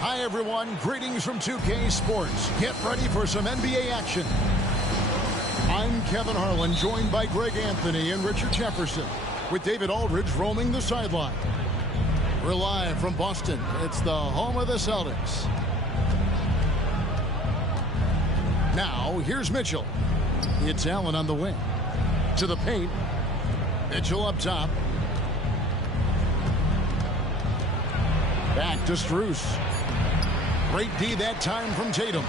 Hi, everyone. Greetings from 2K Sports. Get ready for some NBA action. I'm Kevin Harlan, joined by Greg Anthony and Richard Jefferson, with David Aldridge roaming the sideline. We're live from Boston. It's the home of the Celtics. Now, here's Mitchell. It's Allen on the wing. To the paint. Mitchell up top. Back to Strus. Great D that time from Tatum.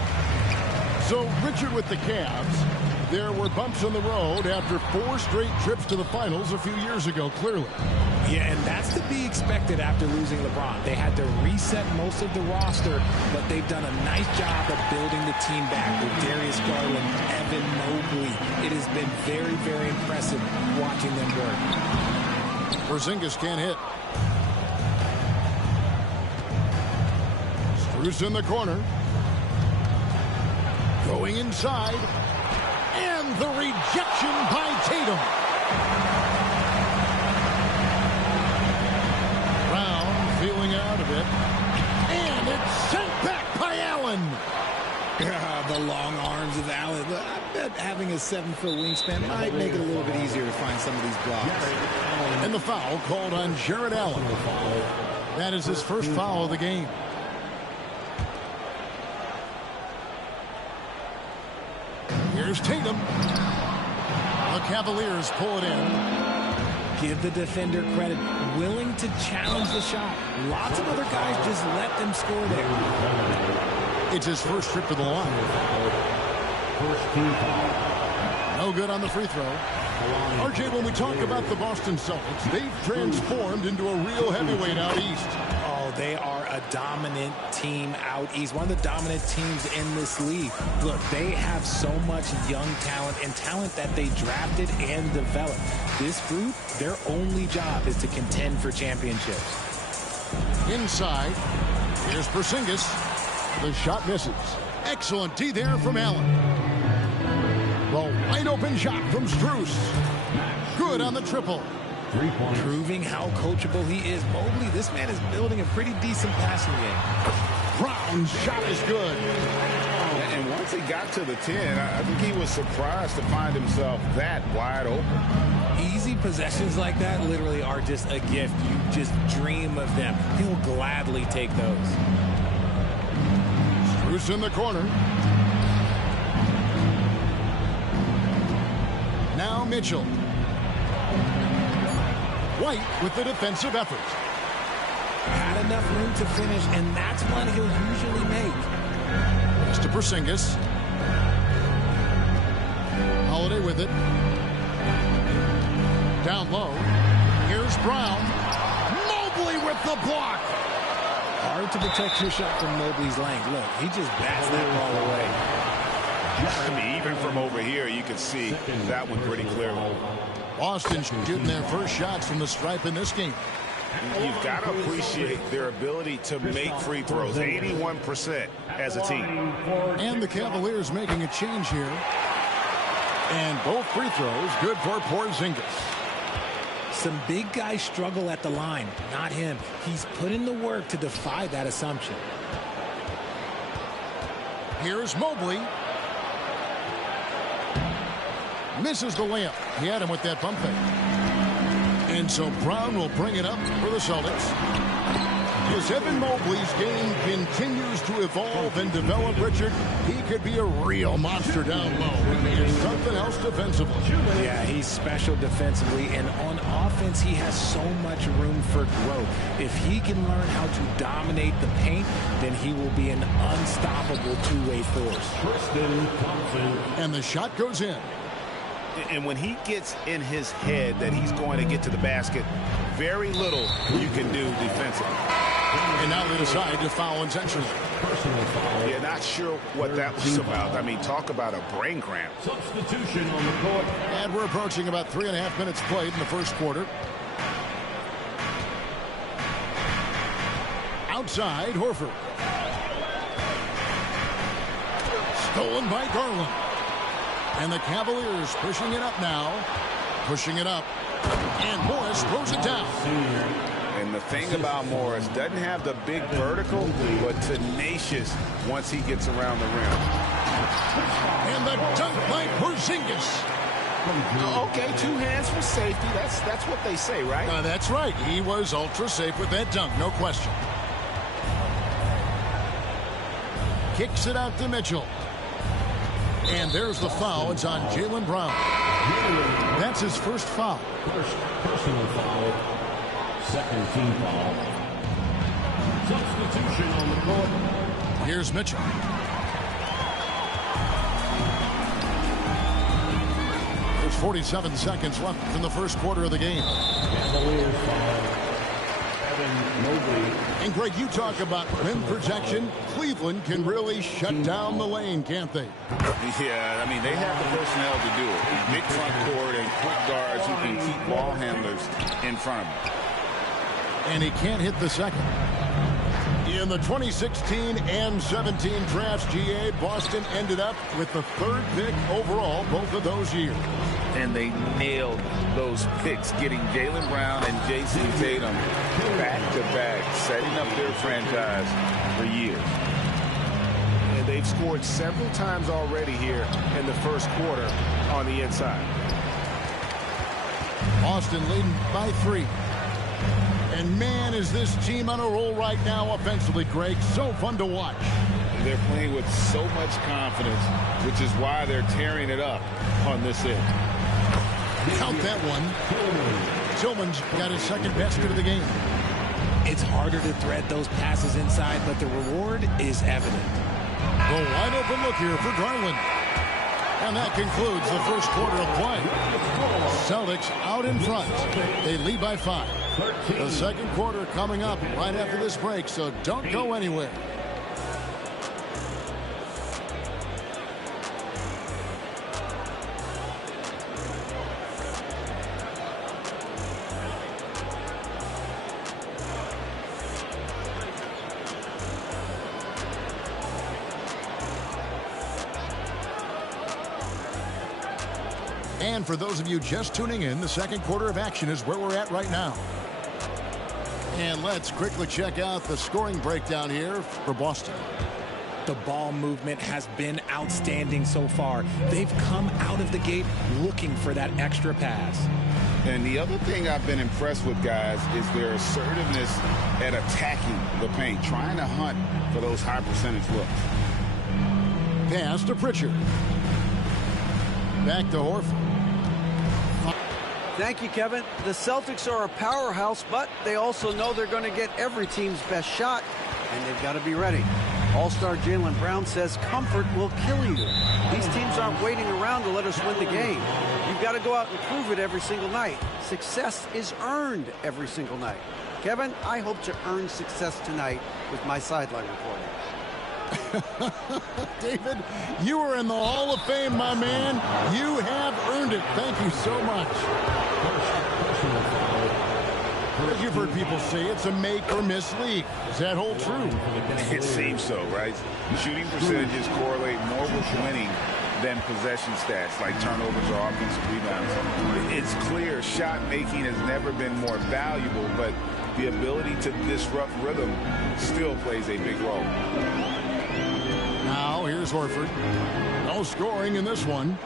So, Richard, with the Cavs, there were bumps on the road after 4 straight trips to the finals a few years ago, clearly. Yeah, and that's to be expected after losing LeBron. They had to reset most of the roster, but they've done a nice job of building the team back with Darius Garland, Evan Mobley. It has been very, very impressive watching them work. Porzingis can't hit. Strus in the corner. Going inside. And the rejection by Tatum. Brown feeling out of it. And it's sent back by Allen. The long arms of Allen. I bet having a 7-foot wingspan might make it a little bit easier to find some of these blocks. And the foul called on Jared Allen. That is his first foul of the game. Here's Tatum. The Cavaliers pull it in. Give the defender credit. Willing to challenge the shot. Lots of other guys just let them score there. It's his first trip to the line. No good on the free throw. RJ, when we talk about the Boston Celtics, they've transformed into a real heavyweight out east. Oh, they are a dominant team out east. One of the dominant teams in this league. Look, they have so much young talent and talent that they drafted and developed. This group, their only job is to contend for championships. Inside, here's Porzingis. The shot misses. Excellent D there from Allen. The wide open shot from Strus. Good on the triple. Proving how coachable he is. Mobley, this man is building a pretty decent passing game. Brown's shot is good. And once he got to the 10, I think he was surprised to find himself that wide open. Easy possessions like that literally are just a gift. You just dream of them. He'll gladly take those. Strus in the corner. Now Mitchell. White with the defensive effort. Had enough room to finish, and that's one he'll usually make. Pass to Porzingis. Holiday with it. Down low. Here's Brown. Mobley with the block. Hard to protect your shot from Mobley's length. Look, he just bats that ball away. I mean, even from over here, you can see that one pretty clearly. Boston shooting their first shots from the stripe in this game. You've got to appreciate their ability to make free throws. 81% as a team. And the Cavaliers making a change here. And both free throws good for Porzingis. Some big guys struggle at the line. Not him. He's put in the work to defy that assumption. Here's Mobley. Misses the layup. He had him with that pump fake. And so Brown will bring it up for the Celtics. As Evan Mobley's game continues to evolve and develop, Richard, he could be a real monster down low. He is something else defensively. Yeah, he's special defensively, and on offense, he has so much room for growth. If he can learn how to dominate the paint, then he will be an unstoppable two-way force. And the shot goes in. And when he gets in his head that he's going to get to the basket, very little you can do defensively. And now they decide to foul intentionally. Yeah, not sure what that was about. I mean, talk about a brain cramp. Substitution on the court. And we're approaching about 3.5 minutes played in the first quarter. Outside, Horford. Stolen by Garland. And the Cavaliers pushing it up now. Pushing it up. And Morris throws it down. And And the thing about Morris, doesn't have the big vertical, but tenacious once he gets around the rim. And the dunk by Porzingis. Okay, 2 hands for safety. That's what they say, right? That's right. He was ultra safe with that dunk, no question. Kicks it out to Mitchell. And there's the foul. It's on Jaylen Brown. That's his first foul. First personal foul. Second team foul. Substitution on the court. Here's Mitchell. There's 47 seconds left in the first quarter of the game. Cavaliers foul. Evan Mobley. And Greg, you talk about rim protection. Cleveland can really shut down the lane, can't they? Yeah, I mean, they have the personnel to do it. Big front court and quick guards who can keep ball handlers in front of them. And he can't hit the second. In the 2016 and 17 drafts, GA, Boston ended up with the 3rd pick overall both of those years. And they nailed those picks, getting Jaylen Brown and Jason Tatum back-to-back, setting up their franchise for years. And they've scored several times already here in the first quarter on the inside. Boston leading by 3. And man, is this team on a roll right now offensively, Greg. So fun to watch. They're playing with so much confidence, which is why they're tearing it up on this end. Count that one. Tillman's got his second basket of the game. It's harder to thread those passes inside, but the reward is evident. The wide open look here for Garland. And that concludes the first quarter of play. Celtics out in front. They lead by 5. The second quarter coming up right after this break, so don't go anywhere. And for those of you just tuning in, the second quarter of action is where we're at right now. And let's quickly check out the scoring breakdown here for Boston. The ball movement has been outstanding so far. They've come out of the gate looking for that extra pass. And the other thing I've been impressed with, guys, is their assertiveness at attacking the paint, trying to hunt for those high percentage looks. Pass to Pritchard. Back to Horford. Thank you, Kevin. The Celtics are a powerhouse, but they also know they're going to get every team's best shot, and they've got to be ready. All-star Jaylen Brown says comfort will kill you. These teams aren't waiting around to let us win the game. You've got to go out and prove it every single night. Success is earned every single night. Kevin, I hope to earn success tonight with my sideline reporting. David, you are in the Hall of Fame, my man. You have earned it. Thank you so much. As you've heard people say, it's a make-or-miss league. Does that hold true? It seems so, right? Shooting percentages correlate more with winning than possession stats like turnovers or offensive rebounds. It's clear shot making has never been more valuable, but the ability to disrupt rhythm still plays a big role. Now, here's Horford. No scoring in this one.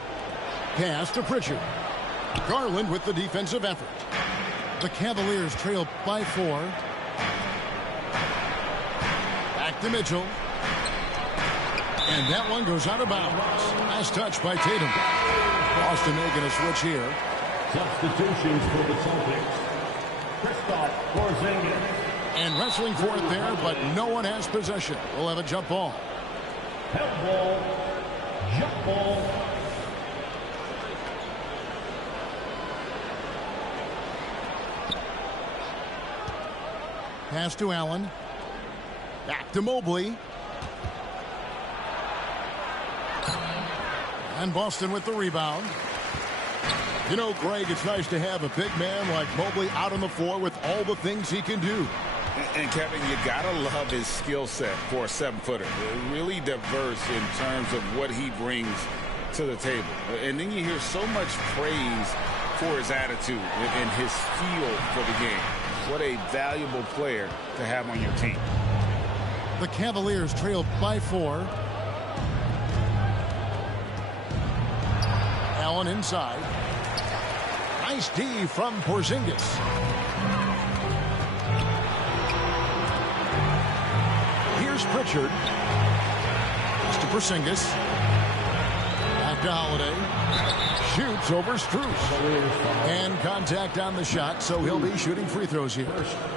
Pass to Pritchard. Garland with the defensive effort. The Cavaliers trail by 4. Back to Mitchell. And that one goes out of bounds. Last touch by Tatum. Boston making a switch here. Substitutions for the Celtics. Kristaps Porzingis. And wrestling for it there, but no one has possession. We'll have a jump ball. Help ball. Jump ball. Pass to Allen. Back to Mobley. And Boston with the rebound. You know, Greg, it's nice to have a big man like Mobley out on the floor with all the things he can do. And Kevin, you gotta love his skill set for a 7-footer. Really diverse in terms of what he brings to the table. And then you hear so much praise for his attitude and his feel for the game. What a valuable player to have on your team. The Cavaliers trail by 4. Allen inside. Nice D from Porzingis. Here's Pritchard. To Porzingis. Back to Holiday. Shoots over Strus. And contact on the shot, so he'll be shooting free throws here.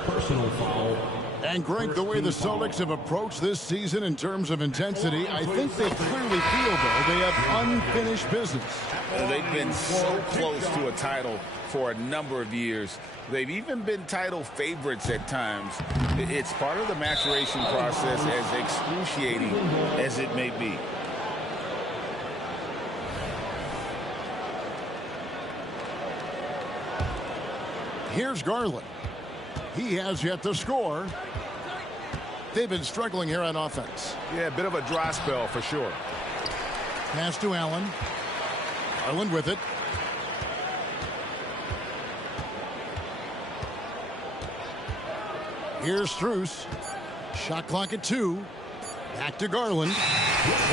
Personal foul. And Greg, the way the Celtics have approached this season in terms of intensity, I think they clearly feel, though, they have unfinished business. They've been so close to a title for a number of years. They've even been title favorites at times. It's part of the maturation process, as excruciating as it may be. Here's Garland. He has yet to score. They've been struggling here on offense. Yeah, a bit of a dry spell for sure. Pass to Allen. Garland with it. Here's Strus. Shot clock at 2. Back to Garland.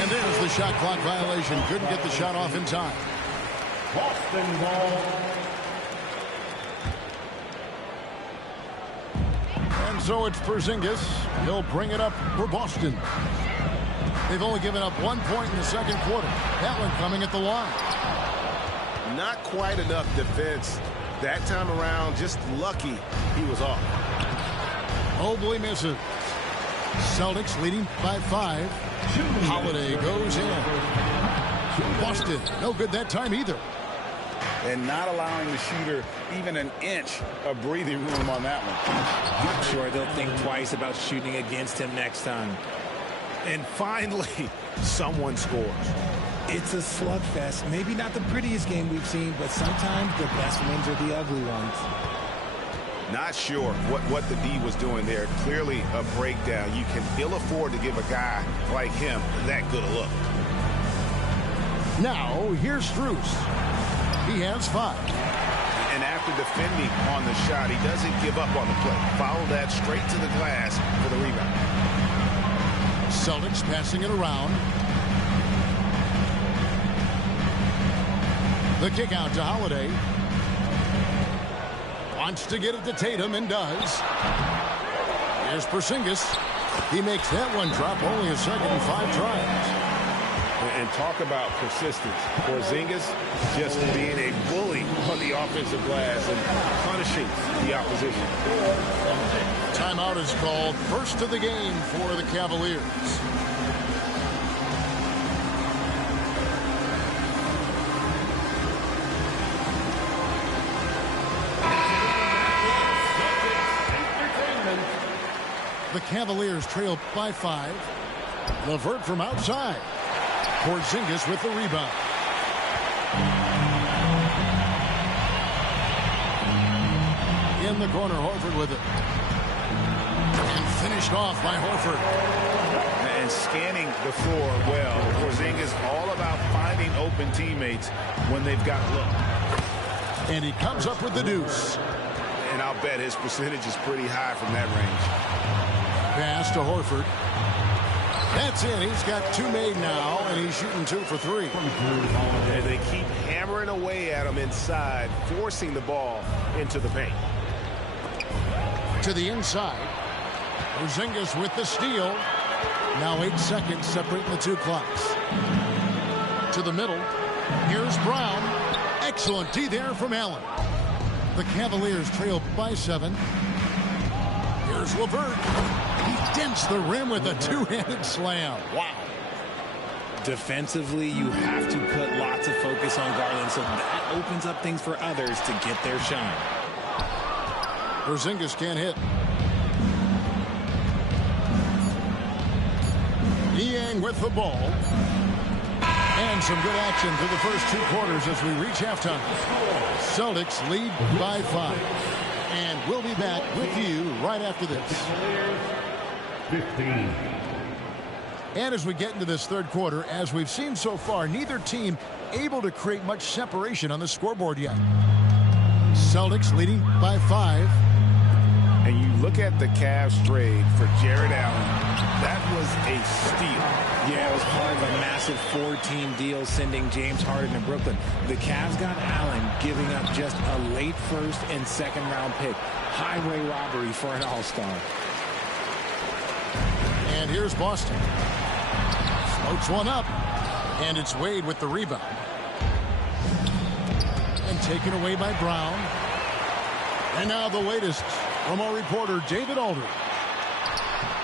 And there's the shot clock violation. Couldn't get the shot off in time. Boston ball. And so it's Porzingis. He'll bring it up for Boston. They've only given up 1 point in the second quarter. That one coming at the line. Not quite enough defense that time around. Just lucky he was off. Mobley misses. Celtics leading by 5. Holiday goes in. Boston, no good that time either. And not allowing the shooter even an inch of breathing room on that one. I'm sure they'll think twice about shooting against him next time. And finally, someone scores. It's a slugfest. Maybe not the prettiest game we've seen, but sometimes the best wins are the ugly ones. Not sure what the D was doing there. Clearly a breakdown. You can ill afford to give a guy like him that good a look. Now, here's Strus. He has 5. And after defending on the shot, he doesn't give up on the play. Follow that straight to the glass for the rebound. Celtics passing it around. The kick out to Holiday. Wants to get it to Tatum and does. Here's Porzingis. He makes that one drop. Only a second and 5 tries. And talk about persistence. Porzingis just being a bully on the offensive glass and punishing the opposition. Timeout is called. First of the game for the Cavaliers. The Cavaliers trail by 5. LeVert from outside. Porzingis with the rebound. In the corner, Horford with it. And finished off by Horford. And scanning the floor well. Porzingis all about finding open teammates when they've got a look. And he comes up with the deuce. And I'll bet his percentage is pretty high from that range. Pass to Horford. That's in. He's got 2 made now, and he's shooting 2 for 3. And they keep hammering away at him inside, forcing the ball into the paint. To the inside. Porzingis with the steal. Now 8 seconds separating the 2 clocks. To the middle. Here's Brown. Excellent D there from Allen. The Cavaliers trail by 7. Here's LeVert. He dents the rim with a 2-handed slam. Wow. Defensively, you have to put lots of focus on Garland, so that opens up things for others to get their shine. Porzingis can't hit. Niang with the ball. And some good action through the first 2 quarters as we reach halftime. Celtics lead by 5. And we'll be back with you right after this. 15. And as we get into this third quarter, as we've seen so far, neither team able to create much separation on the scoreboard yet. Celtics leading by 5. And you look at the Cavs trade for Jared Allen, that was a steal. Yeah, it was part of a massive 4-team deal sending James Harden to Brooklyn. The Cavs got Allen, giving up just a late first and second round pick. Highway robbery for an all-star. And here's Boston. Smokes one up. And it's Wade with the rebound. And taken away by Brown. And now the latest from our reporter, David Aldridge.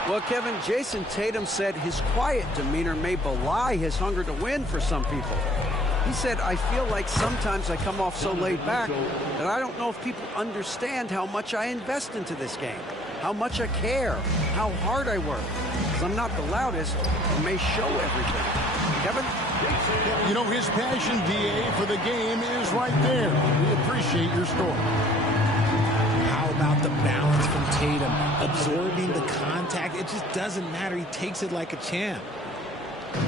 Well, Kevin, Jason Tatum said his quiet demeanor may belie his hunger to win for some people. He said, I feel like sometimes I come off so laid back that I don't know if people understand how much I invest into this game, how much I care, how hard I work. Because I'm not the loudest and may show everything. Kevin? You know, his passion, D.A., for the game is right there. We appreciate your story. How about the balance from Tatum? Absorbing the contact. It just doesn't matter. He takes it like a champ.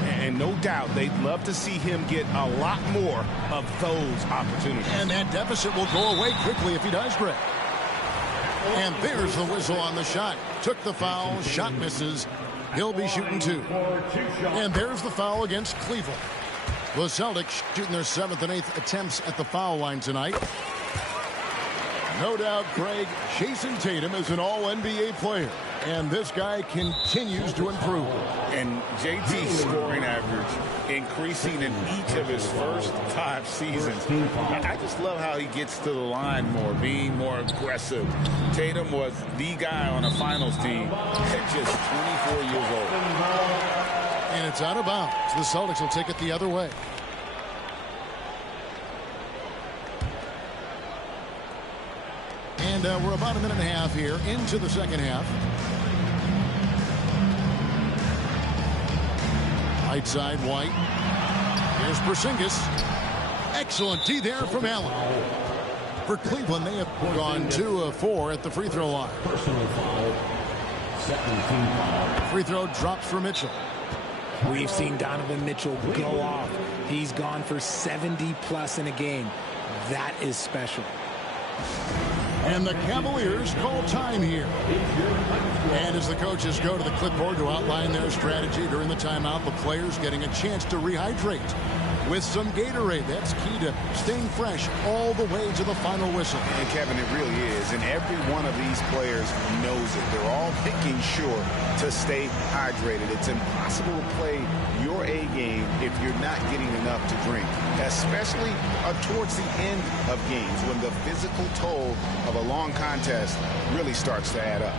And no doubt they'd love to see him get a lot more of those opportunities. And that deficit will go away quickly if he does, Greg. And there's the whistle on the shot. Took the foul. Shot misses. He'll be shooting 2. And there's the foul against Cleveland. The Celtics shooting their 7th and 8th attempts at the foul line tonight. No doubt, Greg, Jason Tatum is an all-NBA player. And this guy continues to improve. And JT's scoring average increasing in each of his first 5 seasons. I just love how he gets to the line more, being more aggressive. Tatum was the guy on a finals team at just 24 years old. And it's out of bounds. The Celtics will take it the other way. And we're about a minute and a half here into the second half. Right side, White. Here's Porzingis. Excellent D there from Allen. For Cleveland, they have gone 2 of 4 at the free throw line. Personal foul. Second team foul. Free throw drops for Mitchell. We've seen Donovan Mitchell go off. He's gone for 70+ in a game. That is special. And the Cavaliers call time here. And as the coaches go to the clipboard to outline their strategy during the timeout, the players getting a chance to rehydrate with some Gatorade. That's key to staying fresh all the way to the final whistle. And Kevin, it really is. And every one of these players knows it. They're all making sure to stay hydrated. It's impossible to play your A game if you're not getting enough to drink, especially towards the end of games when the physical toll of a long contest really starts to add up.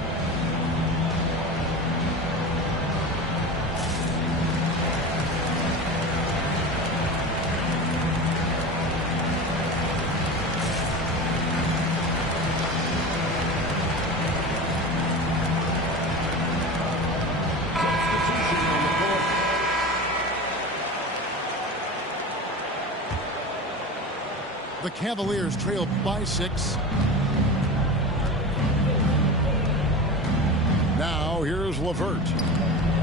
The Cavaliers trail by 6. Now here's LeVert.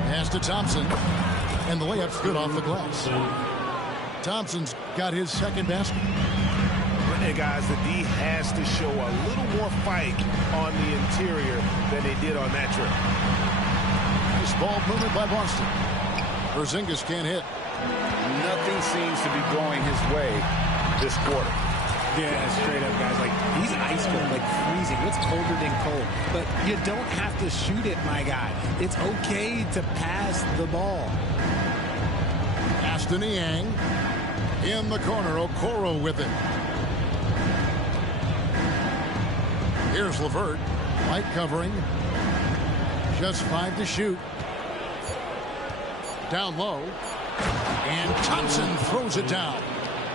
Pass to Thompson. And the layup's good off the glass. Thompson's got his second basket. Hey guys, the D has to show a little more fight on the interior than they did on that trip. This ball movement by Boston. Porzingis can't hit. Nothing seems to be going his way this quarter. Yeah, straight up, guys. Like, he's ice cold, like freezing. What's colder than cold? But you don't have to shoot it, my guy. It's okay to pass the ball. Pass to Niang. In the corner, Okoro with it. Here's LeVert. Light covering. Just 5 to shoot. Down low. And Thompson throws it down.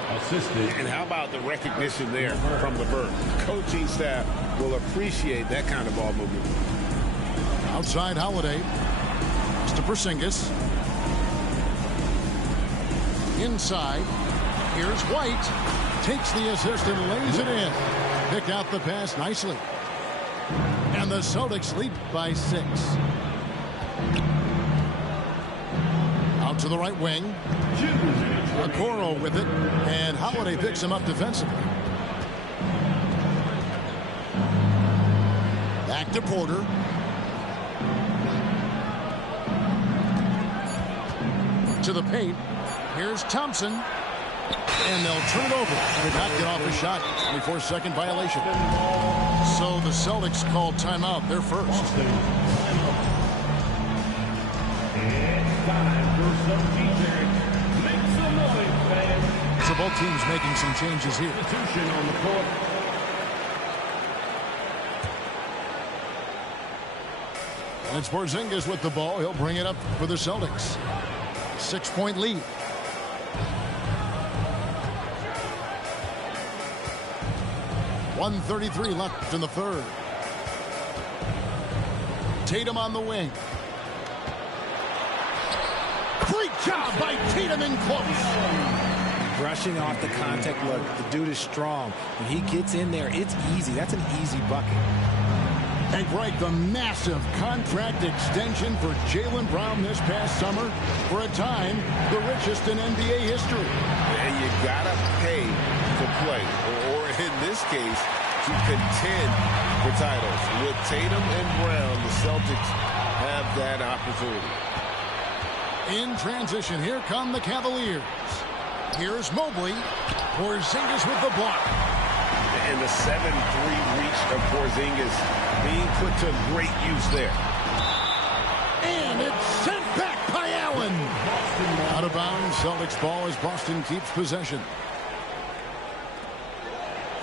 Assisted. And how about the recognition there from LeVert? The coaching staff will appreciate that kind of ball movement. Outside Holiday. It's to Porzingis. Inside. Here's White. Takes the assist and lays it in. Pick out the pass nicely. And the Celtics lead by 6. Out to the right wing. Okoro with it, and Holiday picks him up defensively. Back to Porter. To the paint. Here's Thompson. And they'll turn it over. Did not get off a shot. 24-second violation. So the Celtics called timeout. They're first. It's time for some defense. Make some noise, fans. So both teams making some changes here. Substitution on the court. And it's Porzingis with the ball. He'll bring it up for the Celtics. 6-point lead. .133 left in the third. Tatum on the wing. Great job by Tatum in close. Brushing off the contact. Look, the dude is strong. When he gets in there, it's easy. That's an easy bucket. And Greg, the massive contract extension for Jaylen Brown this past summer. For a time, the richest in NBA history. And you gotta pay to play, or in this case, to contend for titles. With Tatum and Brown, the Celtics have that opportunity. In transition, here come the Cavaliers. Here's Mobley. Porzingis with the block. And the 7-3 reach of Porzingis being put to great use there. And it's sent back by Allen. Out of bounds, Celtics ball as Boston keeps possession.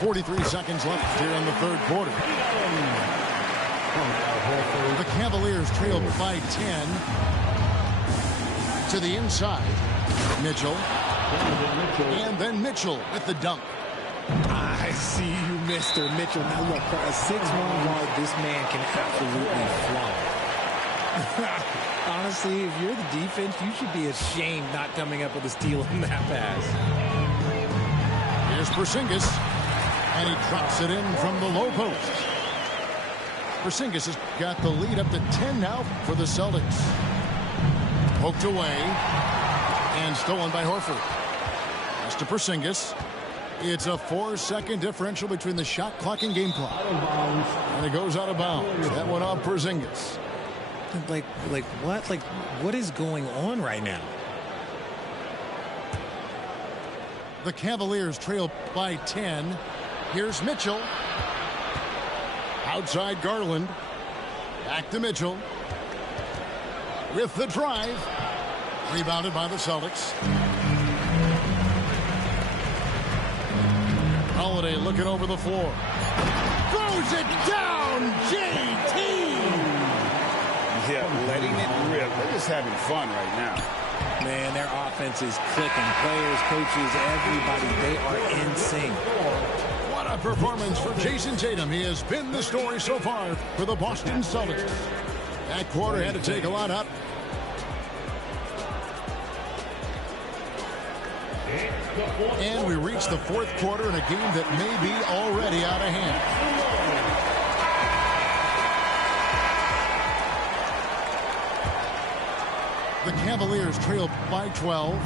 43 seconds left here in the third quarter. The Cavaliers trail by 10. To the inside. Mitchell. And then Mitchell with the dunk. I see you, Mr. Mitchell. Now look, for a 6'1" guard, this man can absolutely fly. Honestly, if you're the defense, you should be ashamed not coming up with a steal on that pass. Here's Porzingis. And he drops it in from the low post. Porzingis has got the lead up to 10 now for the Celtics. Poked away. And stolen by Horford. Pass to Porzingis. It's a 4-second differential between the shot clock and game clock. And it goes out of bounds. That went off Porzingis. Like what? Like, what is going on right now? The Cavaliers trail by 10. Here's Mitchell. Outside Garland. Back to Mitchell. With the drive. Rebounded by the Celtics. Holiday looking over the floor. Throws it down, JT! Yeah, letting it rip. They're just having fun right now. Man, their offense is clicking. Players, coaches, everybody, they are in sync. What a performance for Jason Tatum. He has been the story so far for the Boston Celtics. That quarter had to take a lot up. And we reach the fourth quarter in a game that may be already out of hand. The Cavaliers trail by 12.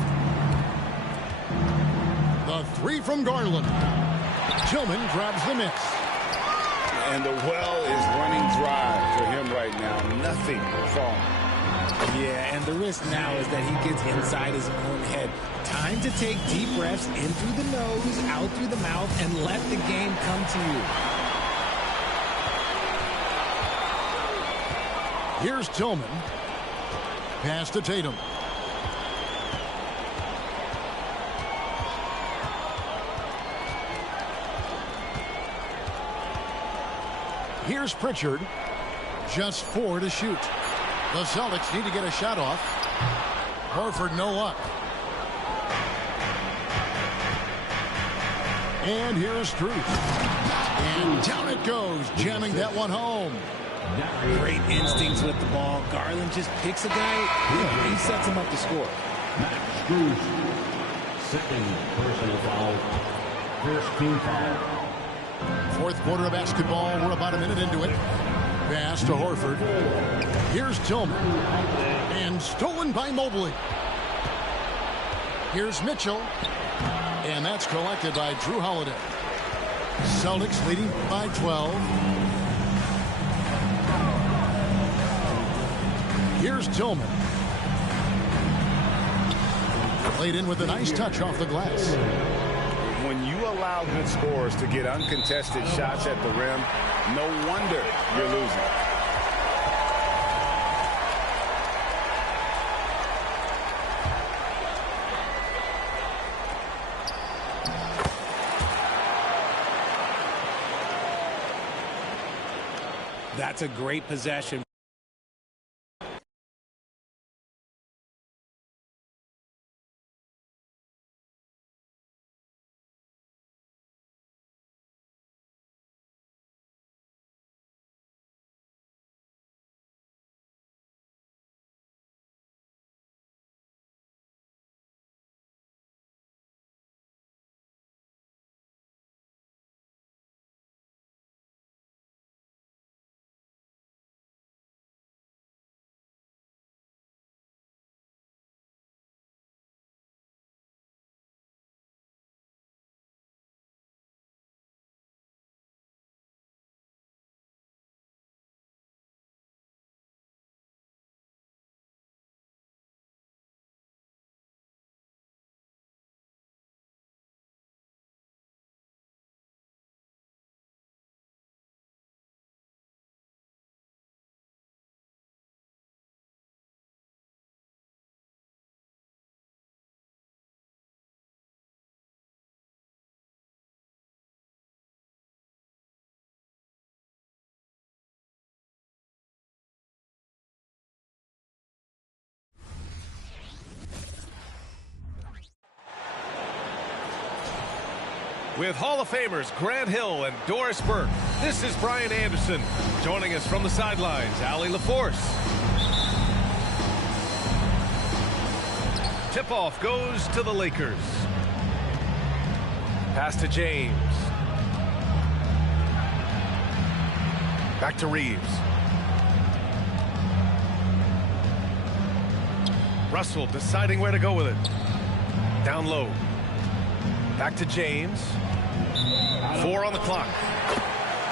The three from Garland. Tillman grabs the miss. And the well is running dry for him right now. Nothing falling. Yeah, and the risk now is that he gets inside his own head. Time to take deep breaths in through the nose, out through the mouth, and let the game come to you. Here's Tillman. Pass to Tatum. Here's Pritchard. Just 4 to shoot. The Celtics need to get a shot off. Horford no luck. And here's Struth. And down it goes, jamming that one home. Great instincts with the ball. Garland just picks a guy. He sets him up to score. Max Strus. Second personal foul. First team foul. Fourth quarter of basketball. We're about a minute into it. Pass to Horford. Here's Tillman. And stolen by Mobley. Here's Mitchell. And that's collected by Drew Holiday. Celtics leading by 12. Here's Tillman. Played in with a nice touch off the glass. When you allow good scorers to get uncontested shots at the rim, no wonder you're losing. That's a great possession. With Hall of Famers Grant Hill and Doris Burke, this is Brian Anderson. Joining us from the sidelines, Allie LaForce. Tip-off goes to the Lakers. Pass to James. Back to Reeves. Russell deciding where to go with it. Down low. Back to James. 4 on the clock.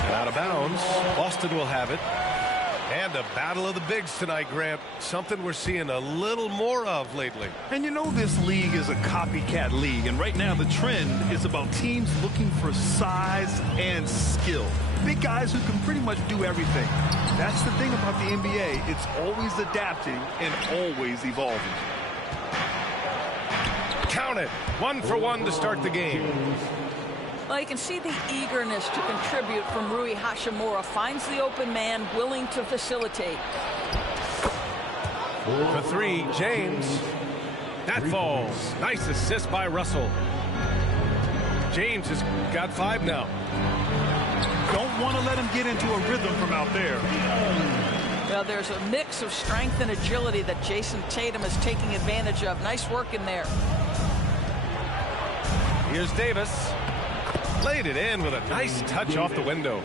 And out of bounds. Boston will have it. And a battle of the bigs tonight, Grant. Something we're seeing a little more of lately. And you know this league is a copycat league. And right now the trend is about teams looking for size and skill. Big guys who can pretty much do everything. That's the thing about the NBA. It's always adapting and always evolving. Count it. 1 for 1 to start the game. Well, you can see the eagerness to contribute from Rui Hachimura. Finds the open man, willing to facilitate. For 3, James. That falls. Nice assist by Russell. James has got 5 now. Don't want to let him get into a rhythm from out there. Well, there's a mix of strength and agility that Jason Tatum is taking advantage of. Nice work in there. Here's Davis. Laid it in with a nice touch off the window.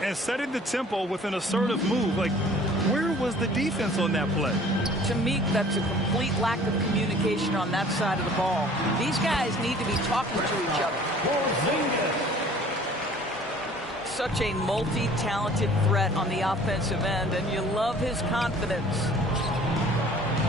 And setting the tempo with an assertive move. Like, where was the defense on that play? To me, that's a complete lack of communication on that side of the ball. These guys need to be talking to each other. Such a multi-talented threat on the offensive end, and you love his confidence.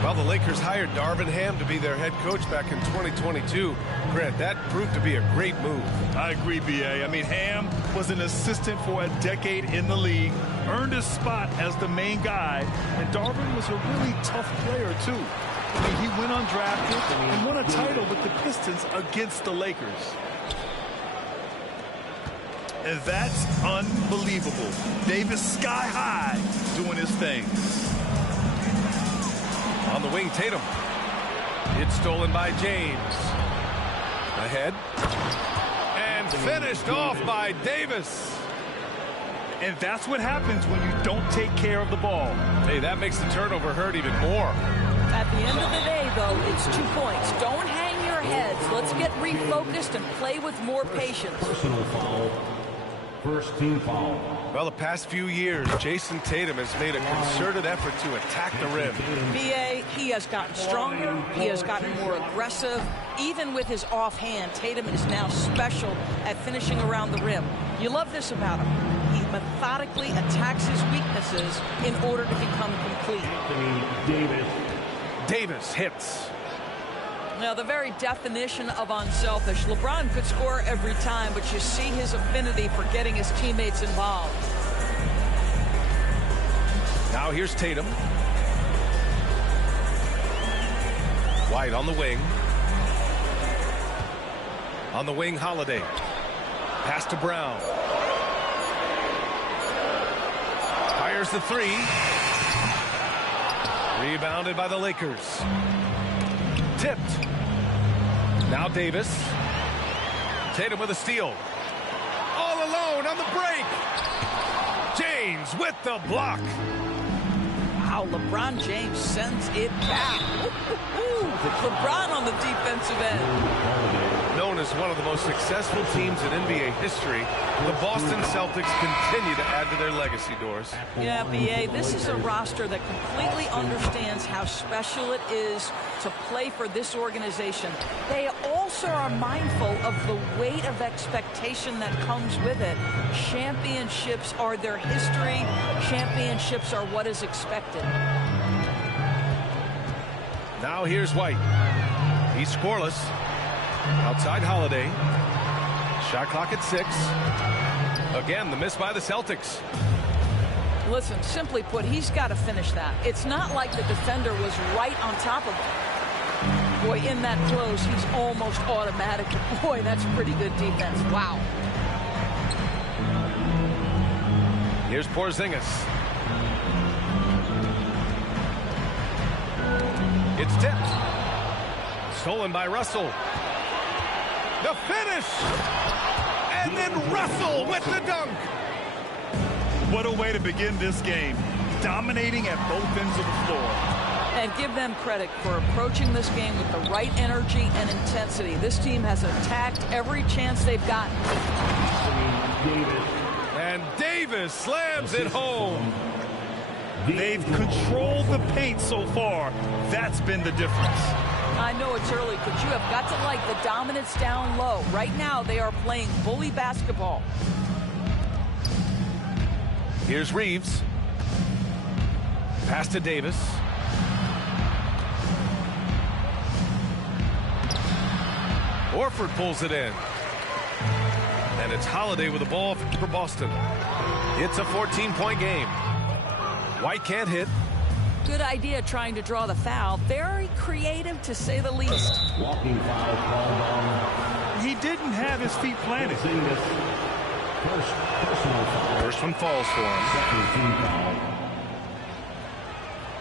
Well, the Lakers hired Darvin Ham to be their head coach back in 2022. Grant, that proved to be a great move. I agree, B.A. I mean, Ham was an assistant for a decade in the league, earned his spot as the main guy, and Darvin was a really tough player, too. I mean, he went undrafted and won a title with the Pistons against the Lakers. And that's unbelievable. Davis sky high doing his thing. On the wing, Tatum. It's stolen by James. Ahead. And finished off by Davis. And that's what happens when you don't take care of the ball. Hey, that makes the turnover hurt even more. At the end of the day, though, it's 2 points. Don't hang your heads. Let's get refocused and play with more patience. Personal foul. First team foul. Well, the past few years, Jason Tatum has made a concerted effort to attack the rim. B.A., he has gotten stronger. He has gotten more aggressive. Even with his offhand, Tatum is now special at finishing around the rim. You love this about him. he methodically attacks his weaknesses in order to become complete. Davis hits. Now, the very definition of unselfish. LeBron could score every time, but you see his affinity for getting his teammates involved. Now here's Tatum. White on the wing. On the wing, Holiday. Pass to Brown. Fires the three. Rebounded by the Lakers. Tipped. Now Davis. Tatum with a steal. All alone on the break. James with the block. Wow, LeBron James sends it back. LeBron on the defensive end. Known as one of the most successful teams in NBA history, the Boston Celtics continue to add to their legacy, Doris. Yeah, B.A., this is a roster that completely understands how special it is to play for this organization. They also are mindful of the weight of expectation that comes with it. Championships are their history. Championships are what is expected. Now here's White. He's scoreless. Outside Holiday. Shot clock at 6. Again, the miss by the Celtics. Listen, simply put, he's got to finish that. It's not like the defender was right on top of him. Boy, in that close, he's almost automatic. Boy, that's pretty good defense. Wow. Here's Porzingis. It's tipped. Stolen by Russell. The finish! And then Russell with the dunk! What a way to begin this game. Dominating at both ends of the floor. And give them credit for approaching this game with the right energy and intensity. This team has attacked every chance they've gotten. And Davis slams it home. They've controlled the paint so far. That's been the difference. I know it's early, but you have got to like the dominance down low. Right now, they are playing bully basketball. Here's Reeves. Pass to Davis. Horford pulls it in. And it's Holiday with the ball for Boston. It's a 14-point game. White can't hit. Good idea trying to draw the foul. Very creative, to say the least. Walking foul called on. He didn't have his feet planted. First one falls for him. Second team foul.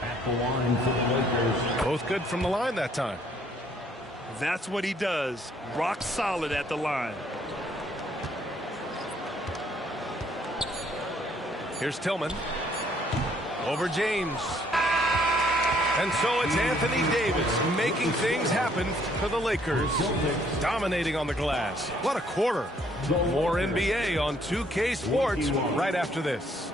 At the line for the Lakers. Both good from the line that time. That's what he does. Rock solid at the line. Here's Tillman. Over James. And so it's Anthony Davis making things happen for the Lakers. Dominating on the glass. What a quarter. More NBA on 2K Sports right after this.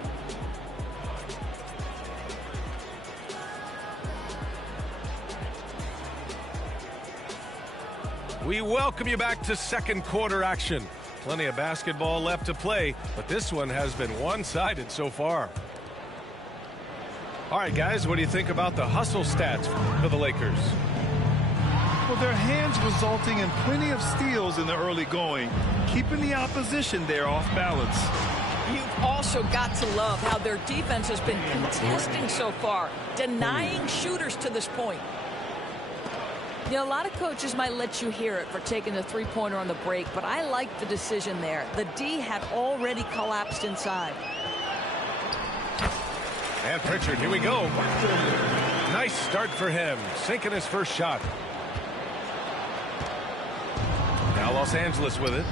We welcome you back to second quarter action. Plenty of basketball left to play, but this one has been one-sided so far. All right, guys, what do you think about the hustle stats for the Lakers? Well, their hands resulting in plenty of steals in the early going, keeping the opposition there off balance. You've also got to love how their defense has been contesting so far, denying shooters to this point. You know, a lot of coaches might let you hear it for taking the three-pointer on the break, but I like the decision there. The D had already collapsed inside. And Pritchard, here we go. Nice start for him, sinking his first shot. Now Los Angeles with it.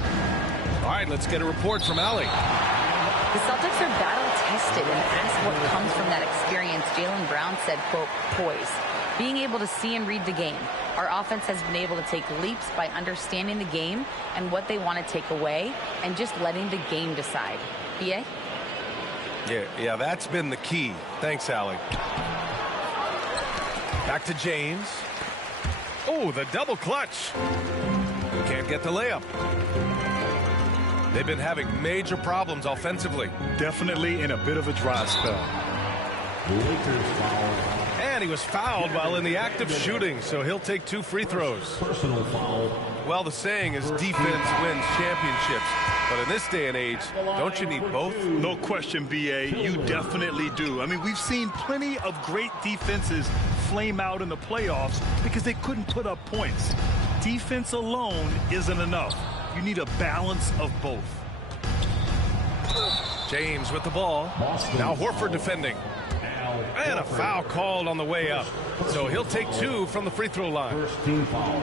All right, let's get a report from Allie. The Celtics are battle-tested, and asked what comes from that experience. Jaylen Brown said, quote, poise. Being able to see and read the game. Our offense has been able to take leaps by understanding the game and what they want to take away and just letting the game decide. B.A.? Yeah, that's been the key. Thanks, Allie. Back to James. Oh, the double clutch. Can't get the layup. They've been having major problems offensively. Definitely in a bit of a dry spell. Lakers foul. And he was fouled while in the act of shooting, so he'll take 2 free throws. Personal foul. Well, the saying is defense wins championships. But in this day and age, don't you need both? No question, B.A. You definitely do. I mean, we've seen plenty of great defenses flame out in the playoffs because they couldn't put up points. Defense alone isn't enough. You need a balance of both. James with the ball. Now Horford defending. And a foul called on the way up. So he'll take 2 from the free throw line. First team foul.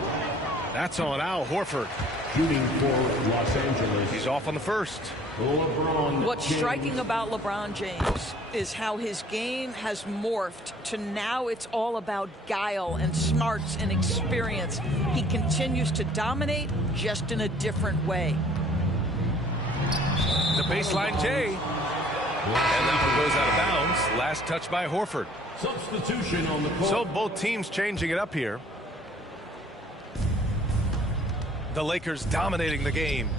That's on Al Horford. Shooting for Los Angeles. He's off on the first. LeBron What's James. striking about LeBron James is how his game has morphed to now it's all about guile and smarts and experience. He continues to dominate, just in a different way. The baseline J. And that one goes out of bounds. Last touch by Horford. Substitution on the court. So both teams changing it up here. The Lakers dominating the game.